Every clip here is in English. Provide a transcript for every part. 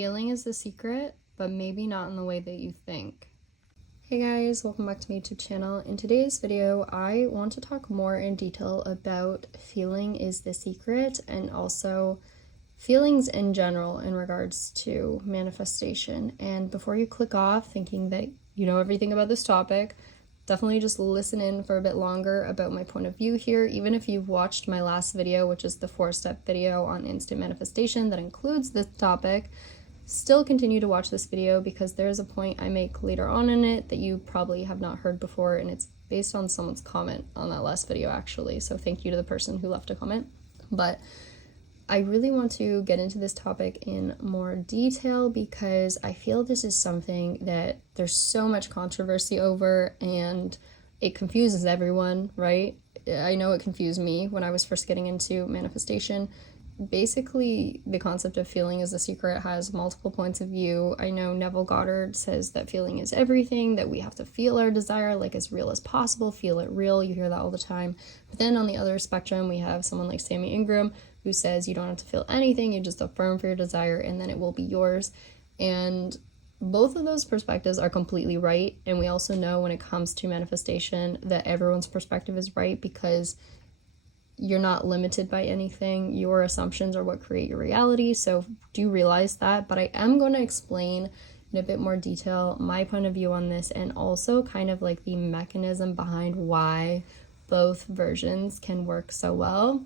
Feeling is the secret, but maybe not in the way that you think. Hey guys, welcome back to my YouTube channel. In today's video, I want to talk more in detail about feeling is the secret and also feelings in general in regards to manifestation. And before you click off thinking that you know everything about this topic, definitely just listen in for a bit longer about my point of view here. Even if you've watched my last video, which is the 4-step video on instant manifestation that includes this topic, still continue to watch this video because there's a point I make later on in it that you probably have not heard before, and it's based on someone's comment on that last video actually, so thank you to the person who left a comment. But I really want to get into this topic in more detail because I feel this is something that there's so much controversy over and it confuses everyone, right? I know it confused me when I was first getting into manifestation. Basically, the concept of feeling is the secret has multiple points of view. I know Neville Goddard says that feeling is everything, that we have to feel our desire like as real as possible, feel it real. You hear that all the time. But then on the other spectrum, we have someone like Sammy Ingram who says you don't have to feel anything, you just affirm for your desire and then it will be yours. And both of those perspectives are completely right. And we also know when it comes to manifestation that everyone's perspective is right because you're not limited by anything. Your assumptions are what create your reality. So do realize that. But I am going to explain in a bit more detail my point of view on this and also kind of like the mechanism behind why both versions can work so well.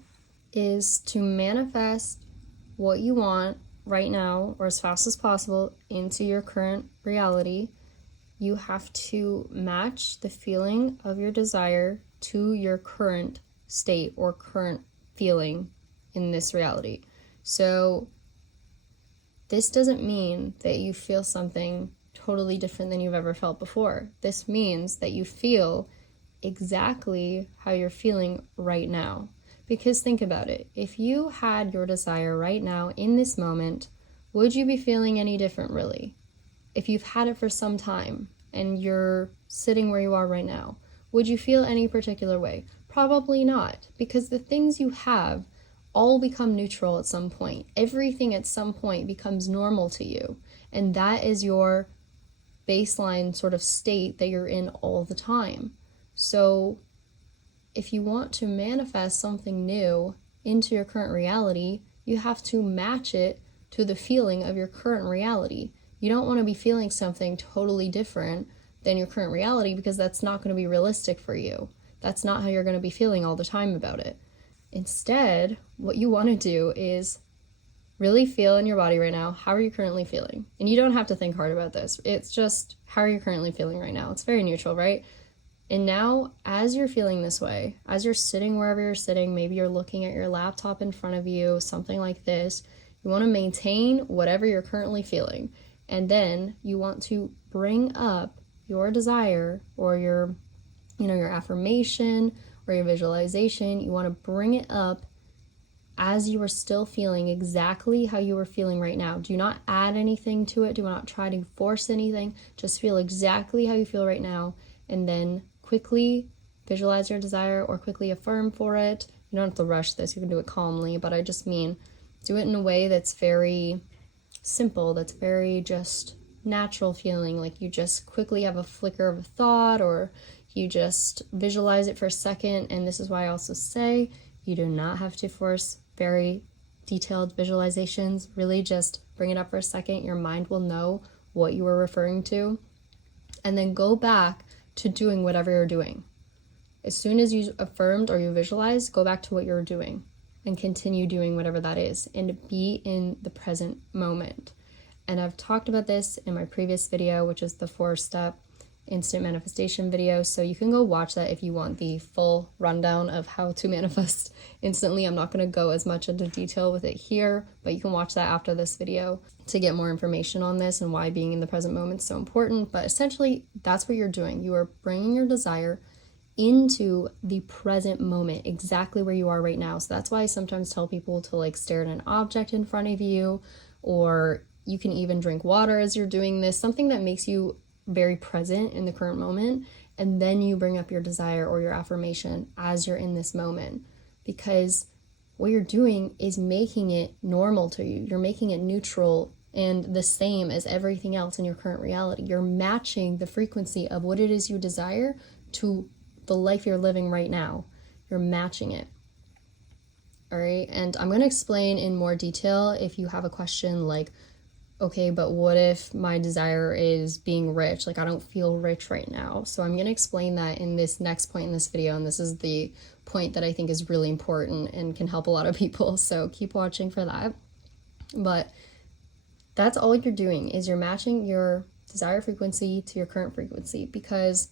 Is to manifest what you want right now or as fast as possible into your current reality. You have to match the feeling of your desire to your current state or current feeling in this reality. So this doesn't mean that you feel something totally different than you've ever felt before. This means that you feel exactly how you're feeling right now. Because think about it, if you had your desire right now in this moment, would you be feeling any different really? If you've had it for some time and you're sitting where you are right now, would you feel any particular way? Probably not, because the things you have all become neutral at some point. Everything at some point becomes normal to you, and that is your baseline sort of state that you're in all the time. So if you want to manifest something new into your current reality, you have to match it to the feeling of your current reality. You don't want to be feeling something totally different than your current reality because that's not going to be realistic for you. That's not how you're going to be feeling all the time about it. Instead, what you want to do is really feel in your body right now, how are you currently feeling? And you don't have to think hard about this. It's just, how are you currently feeling right now? It's very neutral, right? And now, as you're feeling this way, as you're sitting wherever you're sitting, maybe you're looking at your laptop in front of you, something like this, you want to maintain whatever you're currently feeling. And then you want to bring up your desire or your affirmation or your visualization. You want to bring it up as you are still feeling exactly how you are feeling right now. Do not add anything to it. Do not try to force anything. Just feel exactly how you feel right now. And then quickly visualize your desire or quickly affirm for it. You don't have to rush this. You can do it calmly, but I just mean do it in a way that's very simple, that's very just natural feeling, like you just quickly have a flicker of a thought or you just visualize it for a second. And this is why I also say you do not have to force very detailed visualizations. Really just bring it up for a second. Your mind will know what you were referring to. And then go back to doing whatever you're doing. As soon as you affirmed or you visualized, go back to what you're doing and continue doing whatever that is and be in the present moment. And I've talked about this in my previous video, which is the 4-step instant manifestation video. So you can go watch that if you want the full rundown of how to manifest instantly. I'm not going to go as much into detail with it here, but you can watch that after this video to get more information on this and why being in the present moment is so important. But essentially, that's what you're doing. You are bringing your desire into the present moment, exactly where you are right now. So that's why I sometimes tell people to like stare at an object in front of you, or you can even drink water as you're doing this, something that makes you very present in the current moment, and then you bring up your desire or your affirmation as you're in this moment, because what you're doing is making it normal to you. You're making it neutral and the same as everything else in your current reality. You're matching the frequency of what it is you desire to the life you're living right now. You're matching it. All right, and I'm going to explain in more detail if you have a question like, okay, but what if my desire is being rich? Like, I don't feel rich right now. So I'm going to explain that in this next point in this video, and this is the point that I think is really important and can help a lot of people. So keep watching for that. But that's all you're doing, is you're matching your desire frequency to your current frequency. Because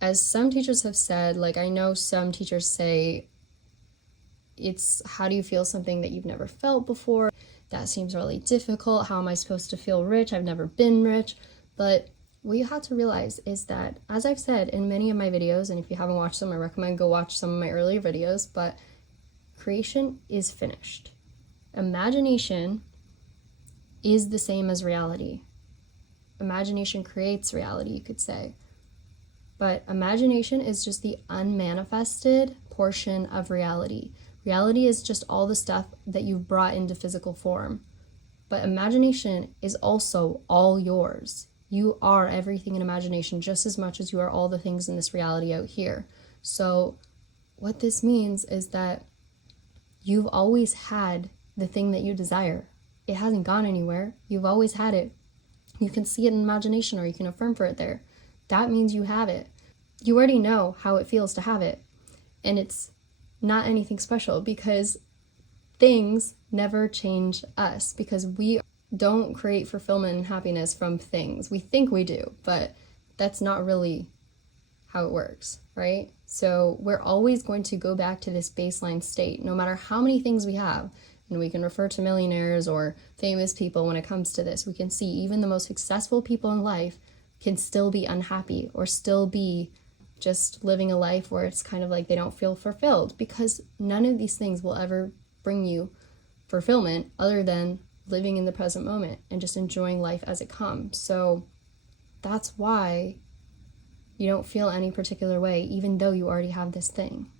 as some teachers have said, like, I know some teachers say, it's how do you feel something that you've never felt before? That seems really difficult. How am I supposed to feel rich? I've never been rich. But what you have to realize is that, as I've said in many of my videos, and if you haven't watched them, I recommend go watch some of my earlier videos, but creation is finished. Imagination is the same as reality. Imagination creates reality, you could say. But imagination is just the unmanifested portion of reality. Reality is just all the stuff that you've brought into physical form. But imagination is also all yours. You are everything in imagination just as much as you are all the things in this reality out here. So what this means is that you've always had the thing that you desire. It hasn't gone anywhere. You've always had it. You can see it in imagination, or you can affirm for it there. That means you have it. You already know how it feels to have it. And it's not anything special, because things never change us, because we don't create fulfillment and happiness from things. We think we do, but that's not really how it works, right? So we're always going to go back to this baseline state, no matter how many things we have. And we can refer to millionaires or famous people when it comes to this. We can see even the most successful people in life can still be unhappy, or still be just living a life where it's kind of like they don't feel fulfilled, because none of these things will ever bring you fulfillment other than living in the present moment and just enjoying life as it comes. So that's why you don't feel any particular way, even though you already have this thing.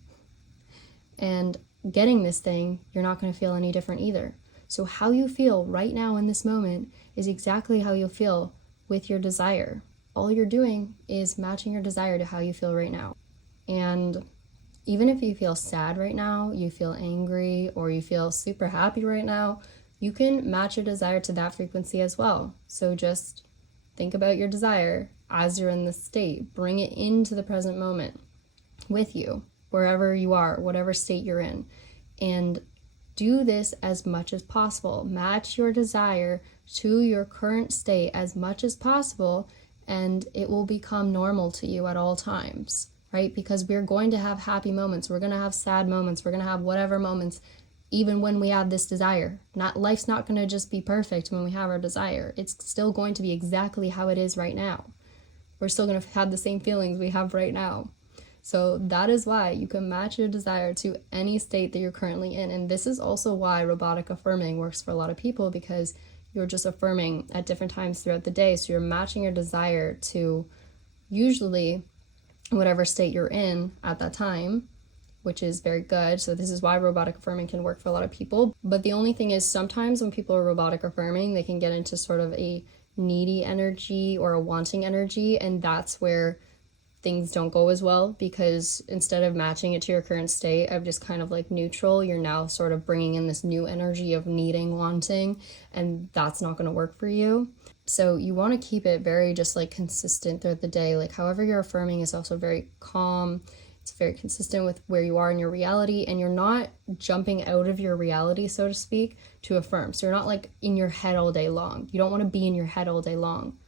And getting this thing, you're not going to feel any different either. So how you feel right now in this moment is exactly how you'll feel with your desire. All you're doing is matching your desire to how you feel right now. And even if you feel sad right now, you feel angry, or you feel super happy right now, you can match your desire to that frequency as well. So just think about your desire as you're in this state. Bring it into the present moment with you, wherever you are, whatever state you're in. And do this as much as possible. Match your desire to your current state as much as possible, and it will become normal to you at all times, right? Because we're going to have happy moments. We're going to have sad moments. We're going to have whatever moments, even when we have this desire. Life's not going to just be perfect when we have our desire. It's still going to be exactly how it is right now. We're still going to have the same feelings we have right now. So that is why you can match your desire to any state that you're currently in. And this is also why robotic affirming works for a lot of people, because you're just affirming at different times throughout the day. So you're matching your desire to usually whatever state you're in at that time, which is very good. So this is why robotic affirming can work for a lot of people. But the only thing is, sometimes when people are robotic affirming, they can get into sort of a needy energy or a wanting energy. And that's where things don't go as well, because instead of matching it to your current state of just kind of like neutral, you're now sort of bringing in this new energy of needing, wanting, and that's not going to work for you. So you want to keep it very just like consistent throughout the day. Like however you're affirming is also very calm. It's very consistent with where you are in your reality, and you're not jumping out of your reality, so to speak, to affirm. So you're not like in your head all day long. You don't want to be in your head all day long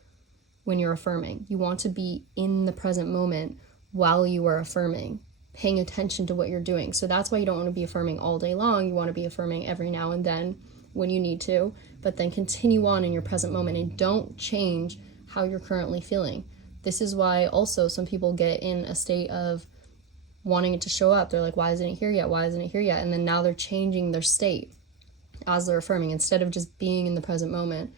when you're affirming. You want to be in the present moment while you are affirming, paying attention to what you're doing. So that's why you don't want to be affirming all day long. You want to be affirming every now and then when you need to, but then continue on in your present moment and don't change how you're currently feeling. This is why also some people get in a state of wanting it to show up. They're like, why isn't it here yet? Why isn't it here yet? And then now they're changing their state as they're affirming instead of just being in the present moment.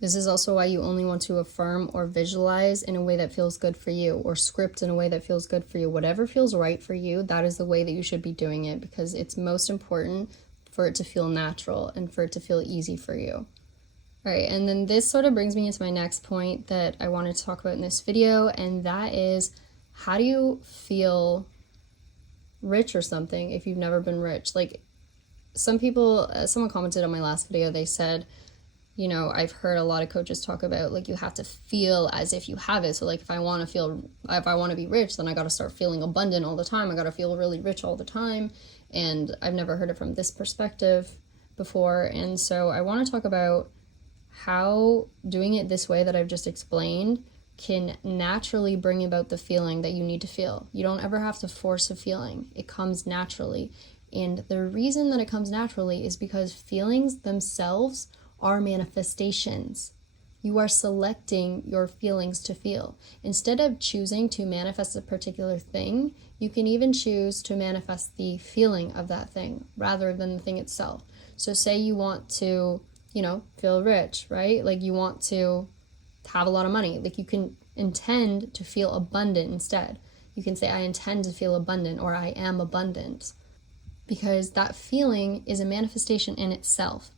This is also why you only want to affirm or visualize in a way that feels good for you, or script in a way that feels good for you. Whatever feels right for you, that is the way that you should be doing it, because it's most important for it to feel natural and for it to feel easy for you. All right, and then this sort of brings me into my next point that I wanted to talk about in this video, and that is, how do you feel rich or something if you've never been rich? Like, some people, someone commented on my last video, they said, you know, I've heard a lot of coaches talk about, like, you have to feel as if you have it. So, like, if I want to be rich, then I got to start feeling abundant all the time. I got to feel really rich all the time. And I've never heard it from this perspective before. And so I want to talk about how doing it this way that I've just explained can naturally bring about the feeling that you need to feel. You don't ever have to force a feeling. It comes naturally. And the reason that it comes naturally is because feelings themselves are manifestations. You are selecting your feelings to feel. Instead of choosing to manifest a particular thing, you can even choose to manifest the feeling of that thing rather than the thing itself. So say you want to, you know, feel rich, right? Like you want to have a lot of money. Like you can intend to feel abundant instead. You can say, I intend to feel abundant, or I am abundant, because that feeling is a manifestation in itself.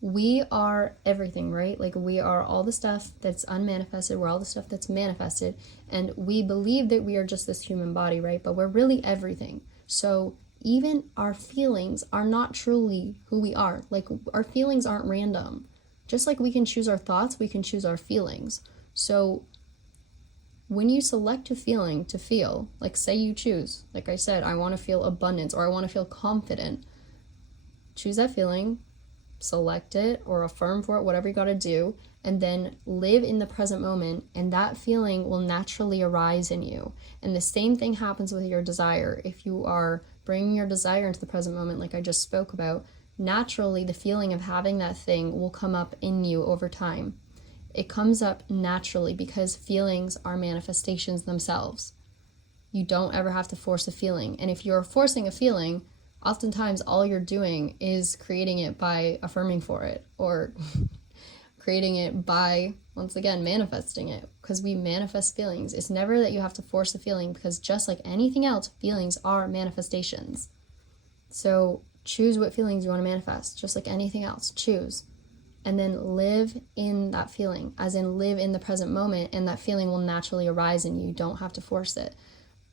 We are everything, right? Like we are all the stuff that's unmanifested. We're all the stuff that's manifested. And we believe that we are just this human body, right? But we're really everything. So even our feelings are not truly who we are. Like our feelings aren't random. Just like we can choose our thoughts, we can choose our feelings. So when you select a feeling to feel, like say you choose, like I said, I want to feel abundance or I want to feel confident, choose that feeling, select it or affirm for it, whatever you got to do, and then live in the present moment, and that feeling will naturally arise in you. And the same thing happens with your desire. If you are bringing your desire into the present moment, like I just spoke about, naturally the feeling of having that thing will come up in you over time. It comes up naturally because feelings are manifestations themselves. You don't ever have to force a feeling. And if you're forcing a feeling, oftentimes all you're doing is creating it by affirming for it, or creating it by, once again, manifesting it, because we manifest feelings. It's never that you have to force a feeling, because just like anything else, feelings are manifestations. So choose what feelings you want to manifest, just like anything else. Choose. And then live in that feeling, as in live in the present moment, and that feeling will naturally arise in you. You don't have to force it.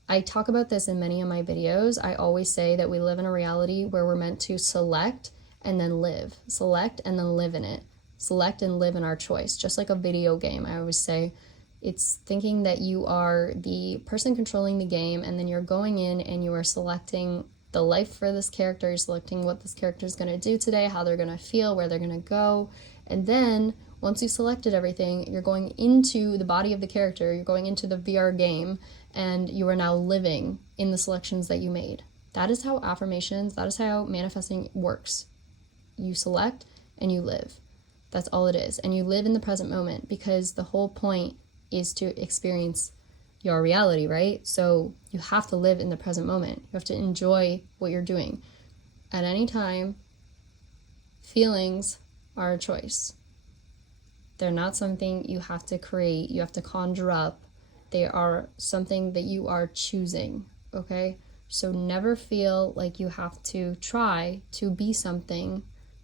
I talk about this in many of my videos. I always say that we live in a reality where we're meant to select and then live. Select and then live in it. Select and live in our choice. Just like a video game, I always say, it's thinking that you are the person controlling the game, and then you're going in and you are selecting the life for this character. You're selecting what this character is going to do today, how they're going to feel, where they're going to go. And then once you've selected everything, you're going into the body of the character, you're going into the VR game, and you are now living in the selections that you made. That is how affirmations, that is how manifesting works. You select and you live. That's all it is. And you live in the present moment, because the whole point is to experience your reality, right? So you have to live in the present moment. You have to enjoy what you're doing. At any time, feelings are a choice. They're not something you have to create, you have to conjure up. They are something that you are choosing, okay? So never feel like you have to try to be something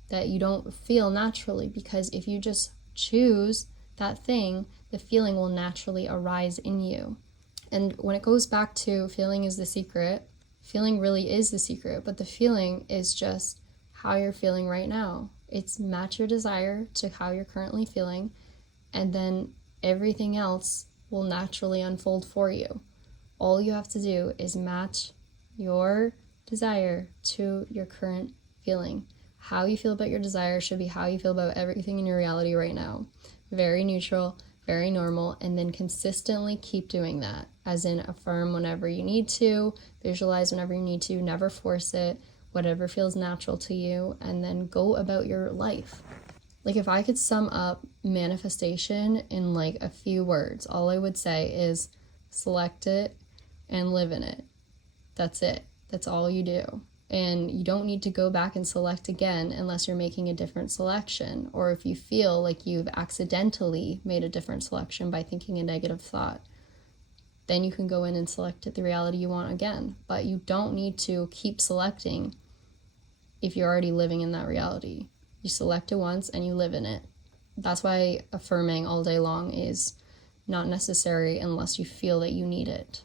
that you don't feel naturally, because if you just choose that thing, the feeling will naturally arise in you. And when it goes back to feeling is the secret, feeling really is the secret, but the feeling is just how you're feeling right now. It's match your desire to how you're currently feeling, and then everything else will naturally unfold for you. All you have to do is match your desire to your current feeling. How you feel about your desire should be how you feel about everything in your reality right now. Very neutral, very normal, and then consistently keep doing that. As in, affirm whenever you need to, visualize whenever you need to, never force it, whatever feels natural to you, and then go about your life. Like, if I could sum up manifestation in like a few words, all I would say is select it and live in it. That's it. That's all you do. And you don't need to go back and select again unless you're making a different selection, or if you feel like you've accidentally made a different selection by thinking a negative thought. Then you can go in and select the reality you want again. But you don't need to keep selecting if you're already living in that reality. You select it once and you live in it. That's why affirming all day long is not necessary unless you feel that you need it.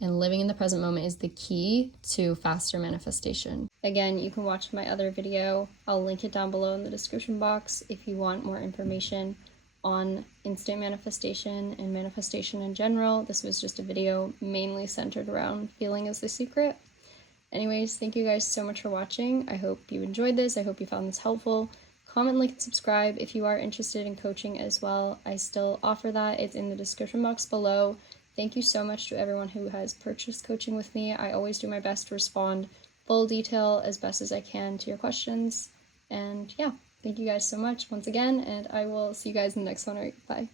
And living in the present moment is the key to faster manifestation. Again, you can watch my other video. I'll link it down below in the description box if you want more information on instant manifestation and manifestation in general. This was just a video mainly centered around feeling is the secret. Anyways, thank you guys so much for watching. I hope you enjoyed this. I hope you found this helpful. Comment, like, and subscribe if you are interested in coaching as well. I still offer that. It's in the description box below. Thank you so much to everyone who has purchased coaching with me. I always do my best to respond full detail as best as I can to your questions. And yeah, thank you guys so much once again, and I will see you guys in the next one. All right, bye.